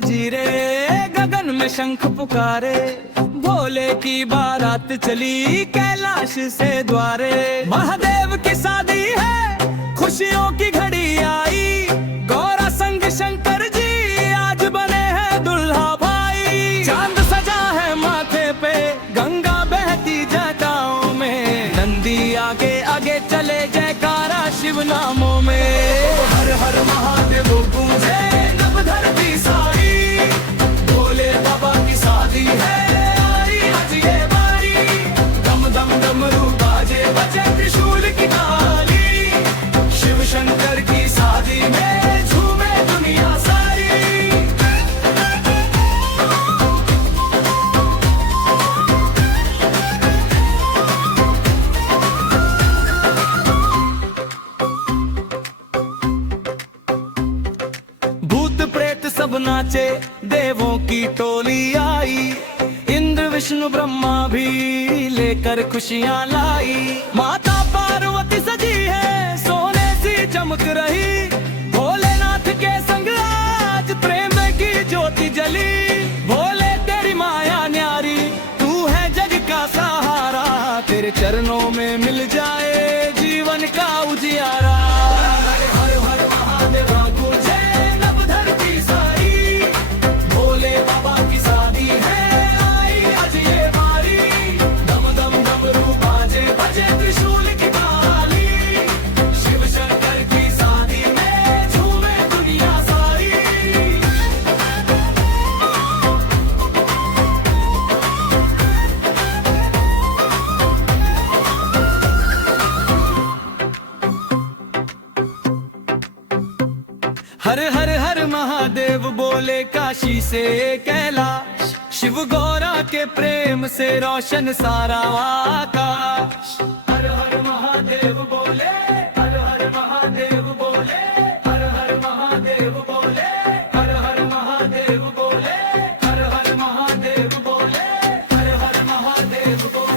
बजी रे, गगन में शंख पुकारे, भोले की बारात चली कैलाश से द्वारे। महादेव की शादी है, खुशियों की घड़ी आई, गौरा संग शंकर जी आज बने हैं दुल्हा भाई। चांद सजा है माथे पे, गंगा बहती जटाओं में, नंदी आगे आगे चले जयकारा शिव नामों में। हर हर महादेव गूंजे नभ धरती सारी, भोले बाबा की शादी है आई आज ये बारी। दम दम डमरू बाजे बजे त्रिशूल की ताली, शिव शंकर की शादी में झूमे दुनिया सारी। भूत प्रेत सब नाचे, देवों की टोली आई, इंद्र विष्णु ब्रह्मा भी लेकर खुशियां लाई। माता पार्वती सजी है, सोने सी चमक रही, भोलेनाथ के संग आज प्रेम की ज्योति जली। भोले तेरी माया न्यारी, तू है जग का सहारा, तेरे चरणों में मिल जाए जीवन का उजियारा। हर हर महादेव गूंजे नभ धरती सारी, भोले बाबा की शादी है आई आज ये बारी। दम दम डमरू बाजे बजे त्रिशूल की ताली, शिव शंकर की शादी में झूमे दुनिया सारी। हर हर हर महादेव बोले काशी से कैलाश, शिव गौरा के प्रेम से रोशन सारा आकाश। हर हर महादेव बोले, हर हर महादेव बोले, हर हर महादेव बोले, हर हर महादेव बोले, हर हर महादेव बोले, हर हर महादेव बोले।